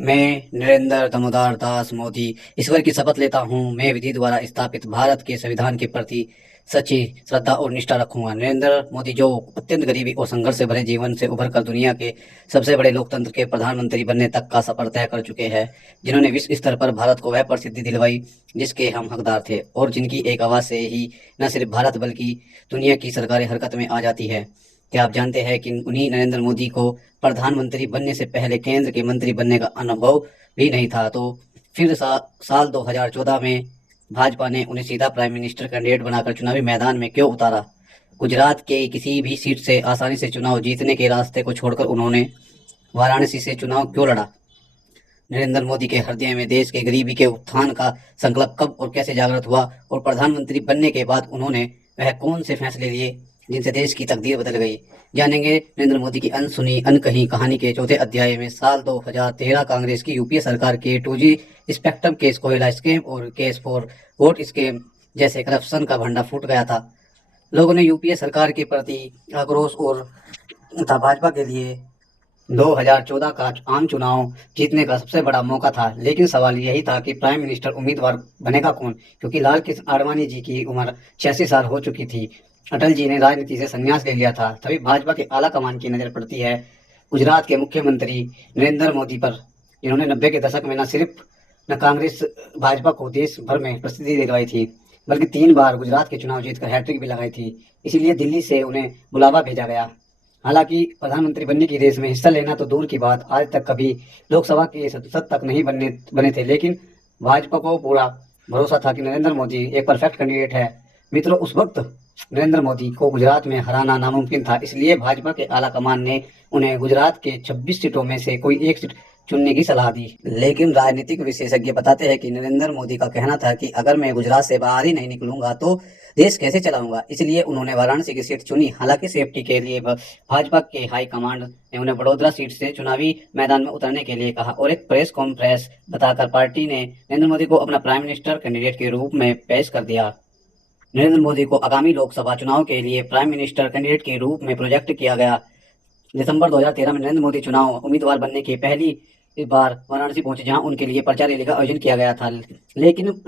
मैं नरेंद्र दामोदर दास मोदी ईश्वर की शपथ लेता हूँ। मैं विधि द्वारा स्थापित भारत के संविधान के प्रति सच्ची श्रद्धा और निष्ठा रखूंगा। नरेंद्र मोदी जो अत्यंत गरीबी और संघर्ष से भरे जीवन से उभर कर दुनिया के सबसे बड़े लोकतंत्र के प्रधानमंत्री बनने तक का सफर तय कर चुके हैं, जिन्होंने विश्व स्तर पर भारत को वह प्रसिद्धि दिलवाई जिसके हम हकदार थे, और जिनकी एक आवाज से ही न सिर्फ भारत बल्कि दुनिया की सरकारें हरकत में आ जाती है। क्या आप जानते हैं कि उन्हीं नरेंद्र मोदी को प्रधानमंत्री बनने से पहले केंद्र के मंत्री बनने का अनुभव भी नहीं था, तो फिर साल 2014 में भाजपा ने उन्हें सीधा प्राइम मिनिस्टर कैंडिडेट बनाकर चुनावी मैदान में क्यों उतारा? गुजरात के किसी भी सीट से आसानी से चुनाव जीतने के रास्ते को छोड़कर उन्होंने वाराणसी से चुनाव क्यों लड़ा? नरेंद्र मोदी के हृदय में देश के गरीबी के उत्थान का संकल्प कब और कैसे जागृत हुआ, और प्रधानमंत्री बनने के बाद उन्होंने वह कौन से फैसले लिए जिनसे देश की तकदीर बदल गई? जानेंगे नरेंद्र मोदी की अनसुनी अनकही कहानी के चौथे अध्याय में। साल 2013 कांग्रेस की यूपीए सरकार के 2G स्पेक्ट्रम केस, कोयला स्कैम और केस फॉर वोट स्कैम जैसे करप्शन का भंडा फूट गया था। लोगों ने यूपीए सरकार के प्रति आक्रोश और था। भाजपा के लिए 2014 का आम चुनाव जीतने का सबसे बड़ा मौका था, लेकिन सवाल यही था कि प्राइम मिनिस्टर उम्मीदवार बनेगा कौन, क्योंकि लाल कृष्ण आडवाणी जी की उम्र 86 साल हो चुकी थी। अटल जी ने राजनीति से संन्यास ले लिया था। तभी भाजपा के आला कमान की नजर पड़ती है गुजरात के मुख्यमंत्री नरेंद्र मोदी पर, जिन्होंने 90 के दशक में न सिर्फ न कांग्रेस भाजपा को देश भर में प्रसिद्धि दिलवाई थी, बल्कि 3 बार गुजरात के चुनाव जीतकर हैट्रिक भी लगाई थी। इसीलिए दिल्ली से उन्हें बुलावा भेजा गया। हालांकि प्रधानमंत्री बनने की रेस में हिस्सा लेना तो दूर की बात, आज तक कभी लोकसभा के सांसद तक नहीं बने थे, लेकिन भाजपा को पूरा भरोसा था कि नरेंद्र मोदी एक परफेक्ट कैंडिडेट है। मित्रों, उस वक्त नरेंद्र मोदी को गुजरात में हराना नामुमकिन था, इसलिए भाजपा के आला कमान ने उन्हें गुजरात के 26 सीटों में से कोई एक सीट चुनने की सलाह दी। लेकिन राजनीतिक विशेषज्ञ बताते हैं कि नरेंद्र मोदी का कहना था कि अगर मैं गुजरात से बाहर ही नहीं निकलूंगा तो देश कैसे चलाऊंगा, इसलिए उन्होंने वाराणसी की सीट चुनी। हालांकि सेफ्टी के लिए भाजपा के हाई कमांड ने उन्हें वडोदरा सीट से चुनावी मैदान में उतरने के लिए कहा, और एक प्रेस कॉन्फ्रेंस बताकर पार्टी ने नरेंद्र मोदी को अपना प्राइम मिनिस्टर कैंडिडेट के रूप में पेश कर दिया। नरेंद्र मोदी को आगामी लोकसभा चुनाव के लिए प्राइम मिनिस्टर कैंडिडेट के रूप में प्रोजेक्ट किया गया। दिसंबर 2013 में नरेंद्र मोदी चुनाव उम्मीदवार बनने की पहली बार वाराणसी पहुंचे, जहां उनके लिए प्रचार रैली का आयोजन किया गया था। लेकिन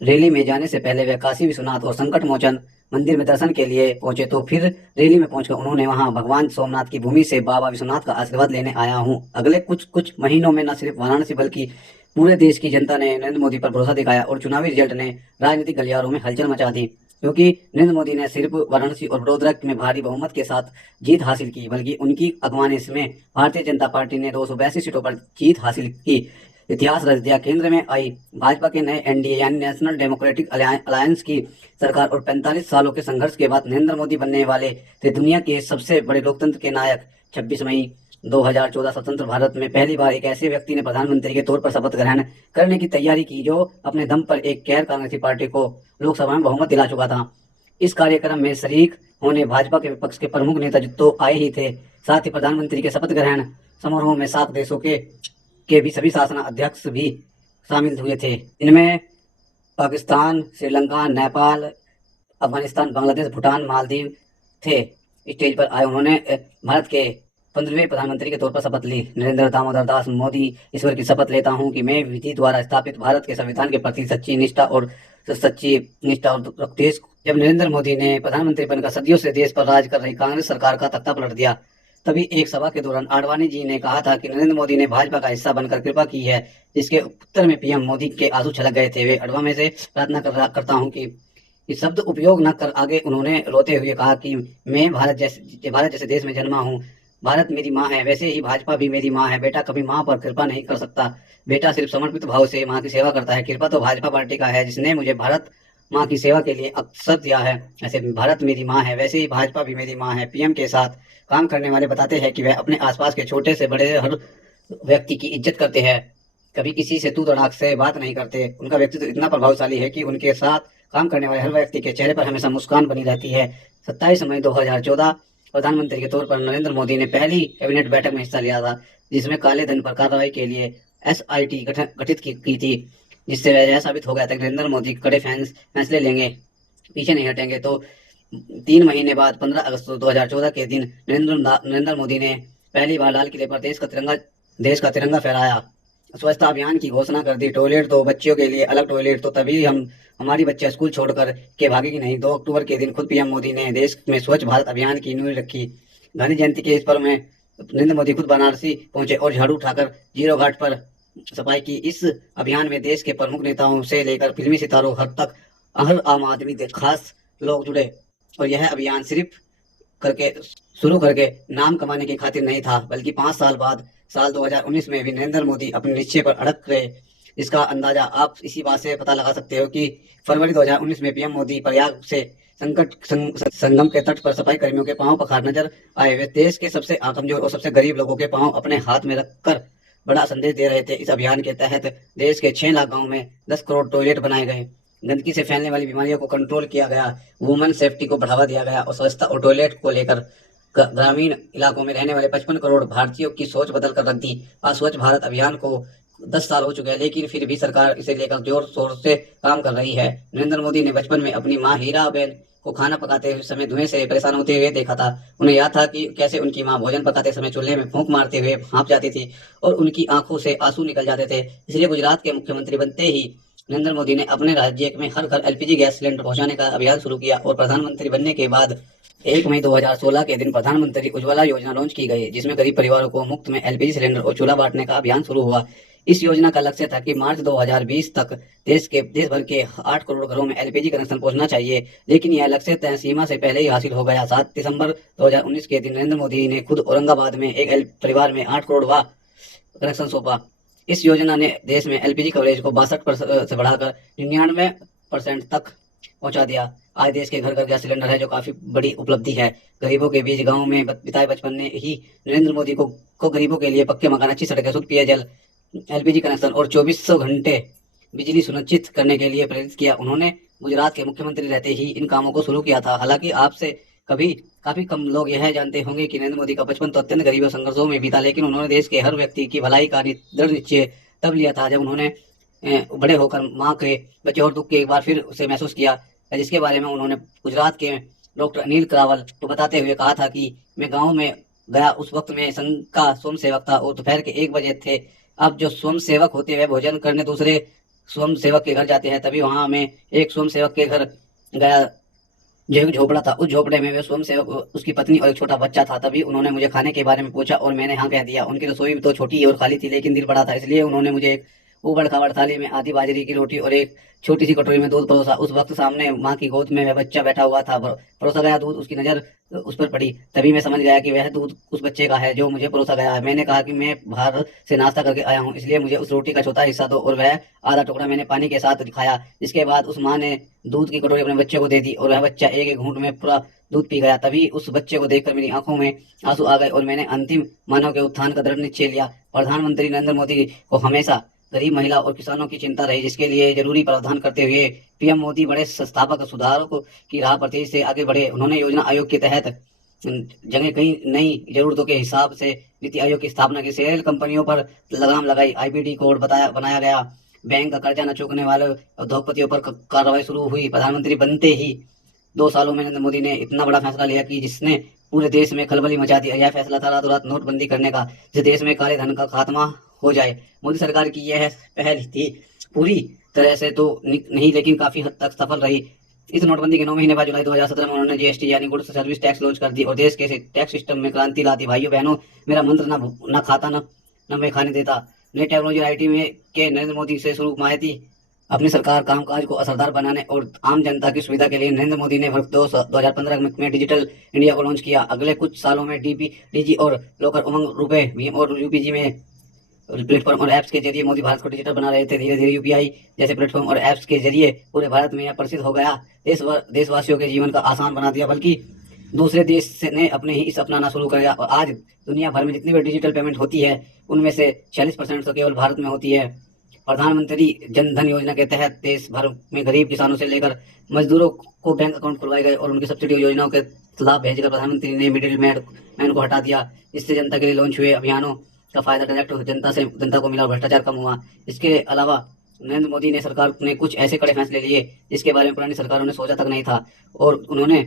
रैली में जाने से पहले वे काशी विश्वनाथ और संकट मोचन मंदिर में दर्शन के लिए पहुंचे, तो फिर रैली में पहुंचकर उन्होंने वहां भगवान सोमनाथ की भूमि से बाबा विश्वनाथ का आशीर्वाद लेने आया हूं। अगले कुछ महीनों में न सिर्फ वाराणसी बल्कि पूरे देश की जनता ने नरेंद्र मोदी पर भरोसा दिखाया, और चुनावी रिजल्ट ने राजनीतिक गलियारों में हलचल मचा दी। क्योंकि नरेंद्र मोदी ने सिर्फ वाराणसी और वडोदरा में भारी बहुमत के साथ जीत हासिल की, बल्कि उनकी अगवानी में भारतीय जनता पार्टी ने 282 सीटों पर जीत हासिल की। इतिहास रच दिया। केंद्र में आई भाजपा के नए एनडीए यानी नेशनल डेमोक्रेटिक अलायंस की सरकार और 45 सालों के संघर्ष के बाद नरेंद्र मोदी बनने वाले थे दुनिया के सबसे बड़े लोकतंत्र के नायक। 26 मई 2014 स्वतंत्र भारत में पहली बार एक ऐसे व्यक्ति ने प्रधानमंत्री के तौर पर शपथ ग्रहण करने की तैयारी की जो अपने दम पर एक गैर कांग्रेसी पार्टी को लोकसभा में बहुमत दिला चुका था। इस कार्यक्रम में शरीक होने भाजपा के विपक्ष के प्रमुख नेता तो आए ही थे, साथ ही प्रधानमंत्री के शपथ ग्रहण समारोह में 7 देशों के भी सभी शासन अध्यक्ष भी शामिल हुए थे। इनमें पाकिस्तान, श्रीलंका, नेपाल, अफगानिस्तान, बांग्लादेश, भूटान, मालदीव थे। स्टेज पर आए उन्होंने भारत के 15वें प्रधानमंत्री के तौर पर शपथ ली। नरेंद्र दामोदर दास मोदी ईश्वर की शपथ लेता हूं कि मैं विधि द्वारा स्थापित भारत के संविधान के प्रति सच्ची निष्ठा और देश। जब नरेंद्र मोदी ने प्रधानमंत्री बनकर सदियों से देश पर राज कर रही कांग्रेस सरकार का तख्ता पलट दिया, तभी एक सभा के दौरान आडवाणी जी ने कहा था कि नरेंद्र मोदी ने भाजपा का हिस्सा बनकर कृपा की है, जिसके उत्तर में पीएम मोदी के आंसू छलक गए थे। वे अडवा में से प्रार्थना करता हूं कि इस शब्द उपयोग न कर आगे उन्होंने रोते हुए कहा कि मैं भारत जैसे देश में जन्मा हूं। भारत मेरी माँ है, वैसे ही भाजपा भी मेरी माँ है। बेटा कभी माँ पर कृपा नहीं कर सकता, बेटा सिर्फ समर्पित भाव से माँ की सेवा करता है। कृपा तो भाजपा पार्टी का है, जिसने मुझे भारत माँ की सेवा के लिए अवसर दिया है। ऐसे भारत मेरी माँ है, वैसे ही भाजपा भी मेरी माँ है। पीएम के साथ काम करने वाले बताते हैं कि वह अपने आसपास के छोटे से बड़े हर व्यक्ति की इज्जत करते हैं, कभी किसी से तू तड़ाक से बात नहीं करते। उनका व्यक्तित्व इतना प्रभावशाली है कि उनके साथ काम करने वाले हर व्यक्ति के चेहरे पर हमेशा मुस्कान बनी रहती है। 27 मई 2014 प्रधानमंत्री के तौर पर नरेंद्र मोदी ने पहली कैबिनेट बैठक में हिस्सा लिया था, जिसमें काले धन पर कार्रवाई के लिए एसआईटी गठित की थी, जिससे वह यह साबित हो गया था कि नरेंद्र मोदी कड़े फैसले लेंगे, पीछे नहीं हटेंगे। तो 3 महीने बाद 15 अगस्त 2014 के दिन नरेंद्र मोदी ने पहली बार लाल किले पर देश का तिरंगा देश का तिरंगा फहराया, स्वच्छता अभियान की घोषणा कर दी। टॉयलेट तो बच्चियों के लिए अलग टॉयलेट, तो तभी हम हमारी बच्चियां स्कूल छोड़कर के भागेगी नहीं। 2 अक्टूबर के दिन खुद पीएम मोदी ने देश में स्वच्छ भारत अभियान की नींव रखी। गांधी जयंती के इस पर्व में नरेंद्र मोदी खुद बनारसी पहुंचे और झाड़ू उठाकर जीरो घाट पर सफाई की। इस अभियान में देश के प्रमुख नेताओं से लेकर फिल्मी सितारों हर आम आदमी खास लोग जुड़े। और यह अभियान सिर्फ करके शुरू करके नाम कमाने की खातिर नहीं था, बल्कि 5 साल बाद साल 2019 में भी नरेंद्र मोदी अपने निश्चय पर अड़क रहे। इसका अंदाजा आप इसी बात से पता लगा सकते हो कि फरवरी 2019 में पीएम मोदी प्रयाग से संगम के तट पर सफाई कर्मियों के पांव पखार नजर आए। वे देश के सबसे कमजोर और सबसे गरीब लोगों के पांव अपने हाथ में रखकर बड़ा संदेश दे रहे थे। इस अभियान के तहत देश के 6 लाख गाँव में 10 करोड़ टॉयलेट बनाए गए, गंदगी से फैलने वाली बीमारियों को कंट्रोल किया गया, वुमेन सेफ्टी को बढ़ावा दिया गया और स्वच्छता और टॉयलेट को लेकर ग्रामीण इलाकों में रहने वाले 55 करोड़ भारतीयों की सोच बदल कर रख दी। आज स्वच्छ भारत अभियान को 10 साल हो चुके हैं, लेकिन फिर भी सरकार इसे लेकर जोर शोर से काम कर रही है। नरेंद्र मोदी ने बचपन में अपनी माँ हीराबेन को खाना पकाते हुए समय धुएं से परेशान होते हुए देखा था। उन्हें याद था कि कैसे उनकी माँ भोजन पकाते समय चूल्हे में फूंक मारते हुए हाँफ जाती थी और उनकी आंखों से आंसू निकल जाते थे। इसलिए गुजरात के मुख्यमंत्री बनते ही नरेंद्र मोदी ने अपने राज्य में हर घर एलपीजी गैस सिलेंडर पहुंचाने का अभियान शुरू किया और प्रधानमंत्री बनने के बाद 1 मई 2016 के दिन प्रधानमंत्री उज्ज्वला योजना लॉन्च की गई, जिसमें गरीब परिवारों को मुफ्त में एलपीजी सिलेंडर और चूल्हा बांटने का अभियान शुरू हुआ। इस योजना का लक्ष्य था कि मार्च 2020 तक देश भर के 8 करोड़ घरों में एलपीजी कनेक्शन पहुंचना चाहिए, लेकिन यह लक्ष्य तय सीमा से पहले ही हासिल हो गया। 7 दिसंबर 2019 के दिन नरेंद्र मोदी ने खुद औरंगाबाद में एक परिवार में 8 करोड़ वाह कनेक्शन सौंपा। इस योजना ने देश में एलपीजी कवरेज को 62% से बढ़ाकर 99% तक पहुंचा दिया। आज देश के घर घर गैस सिलेंडर है, जो काफी बड़ी उपलब्धि है। गरीबों के बीच गांव में बिताए बचपन ने ही नरेंद्र मोदी को गरीबों के लिए पक्के मकान, अच्छी सड़कें, शुद्ध पेयजल, एलपीजी कनेक्शन और 2400 घंटे बिजली सुनिश्चित करने के लिए प्रेरित किया। उन्होंने गुजरात के मुख्यमंत्री रहते ही इन कामों को शुरू किया था। हालांकि आपसे काफी कम लोग यह जानते होंगे कि नरेंद्र मोदी का बचपन तो अत्यंत गरीब और संघर्षों में बीता, लेकिन उन्होंने देश के हर व्यक्ति की भलाई का दृढ़ निश्चय तब लिया था जब उन्होंने बड़े होकर माँ के बच्चे और दुख के एक बार फिर उसे महसूस किया, जिसके बारे में उन्होंने गुजरात के डॉक्टर अनिल करावल को बताते हुए कहा था कि मैं गाँव में गया, उस वक्त मैं संघ का स्वयं सेवक था और दोपहर के 1 बजे थे। अब जो स्वयं सेवक होते हुए भोजन करने दूसरे स्वयं सेवक के घर जाते हैं, तभी वहां मैं एक स्वयं सेवक के घर गया जो एक झोपड़ा था। उस झोपड़े में वे स्वयं सेवक, उसकी पत्नी और एक छोटा बच्चा था। तभी उन्होंने मुझे खाने के बारे में पूछा और मैंने हाँ कह दिया। उनकी रसोई तो छोटी और खाली थी, लेकिन दिल बड़ा था, इसलिए उन्होंने मुझे एक ऊबड़ खाबड़ थाली में आधी बाजरे की रोटी और एक छोटी सी कटोरी में दूध परोसा। उस वक्त सामने माँ की गोद में वह बच्चा बैठा हुआ था। परोसा गया दूध उसकी नजर उस पर पड़ी, तभी मैं समझ गया कि वह दूध उस बच्चे का है जो मुझे परोसा गया है। मैंने कहा कि मैं बाहर से नाश्ता करके आया हूँ, इसलिए मुझे उस रोटी का चौथा हिस्सा दो, और वह आधा टुकड़ा मैंने पानी के साथ खाया। इसके बाद उस माँ ने दूध की कटोरी अपने बच्चे को दे दी और वह बच्चा एक एक घूंट में पूरा दूध पी गया। तभी उस बच्चे को देखकर मेरी आंखों में आंसू आ गए और मैंने अंतिम मानव के उत्थान का दृढ़ निश्चय लिया। प्रधानमंत्री नरेंद्र मोदी को हमेशा गरीब महिला और किसानों की चिंता रही, जिसके लिए जरूरी प्रावधान करते हुए पीएम मोदी बड़े संस्थापक सुधारों की राह पर तेजी से आगे बढ़े। उन्होंने योजना आयोग के तहत जगह कई नई जरूरतों के हिसाब से नीति आयोग की स्थापना की। सेल कंपनियों पर लगाम लगाई, आईबीडी कोड बनाया गया, बैंक का कर्जा न चूकने वाले उद्योगपतियों पर कार्रवाई शुरू हुई। प्रधानमंत्री बनते ही 2 सालों में नरेंद्र मोदी ने इतना बड़ा फैसला लिया कि जिसने पूरे देश में खलबली मचा दी। यह फैसला था रातों रात नोटबंदी करने का, जिससे देश में काले धन का खात्मा हो जाए। मोदी सरकार की यह पहल थी, पूरी तरह से तो नहीं, लेकिन काफी हद तक सफल रही। इस नोटबंदी के 9 महीने बाद जुलाई 2017 में उन्होंने जीएसटी यानी गुड्स सर्विस टैक्स लॉन्च कर दी और देश के टैक्स सिस्टम में क्रांति ला दी। भाइयों बहनों, मेरा मंत्र न खाता न मैं खाने देता। नई टेक्नोलॉजी आईटी में के नरेंद्र मोदी से शुरू मायती अपनी सरकार कामकाज को असरदार बनाने और आम जनता की सुविधा के लिए नरेंद्र मोदी ने वर्ष 2015 में डिजिटल इंडिया को लॉन्च किया। अगले कुछ सालों में डीजी और लोकर उमंग रुपए भीम और यूपीजी में प्लेटफॉर्म और ऐप्स के जरिए मोदी भारत को डिजिटल बना रहे थे। धीरे धीरे यूपीआई जैसे प्लेटफॉर्म और ऐप्स के जरिए पूरे भारत में यह प्रसिद्ध हो गया। देशवासियों के जीवन का आसान बना दिया, बल्कि दूसरे देश ने अपने ही इस अपनाना शुरू कर दिया। और आज दुनिया भर में जितनी भी डिजिटल पेमेंट होती है, उनमें से 46% तो केवल भारत में होती है। प्रधानमंत्री जन धन योजना के तहत देश भर में गरीब किसानों से लेकर मजदूरों को बैंक अकाउंट खुलवाए गए और उनकी सब्सिडी योजनाओं के लाभ भेजकर प्रधानमंत्री ने मिडिल मैन को हटा दिया। इससे जनता के लिए लॉन्च हुए अभियानों का फायदा डायरेक्ट जनता को मिला और भ्रष्टाचार कम हुआ। इसके अलावा नरेंद्र मोदी ने सरकार ने कुछ ऐसे कड़े फैसले लिए जिसके बारे में पुरानी सरकारों ने सोचा तक नहीं था। और उन्होंने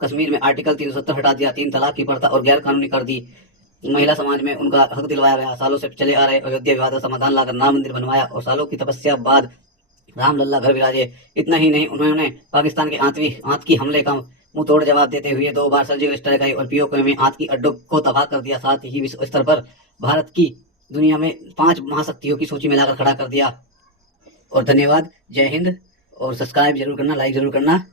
कश्मीर में आर्टिकल 370 हटा दिया, 3 तलाक की प्रथा और गैर कानूनी कर दी महिला समाज में उनका हक दिलवाया गया। सालों से चले आ रहे अयोध्या विवाद का समाधान लाकर राम मंदिर बनवाया और सालों की तपस्या बाद राम लल्ला घर विराजे। इतना ही नहीं, उन्होंने पाकिस्तान के आतंकी हमले का मुंह तोड़ जवाब देते हुए 2 बार सर्जिकल स्ट्राइक आई और पीओके में आतंकी अड्डों को तबाह कर दिया। साथ ही विश्व स्तर पर भारत की दुनिया में 5 महाशक्तियों की सूची में लाकर खड़ा कर दिया। और धन्यवाद। जय हिंद। और सब्सक्राइब जरूर करना, लाइक जरूर करना।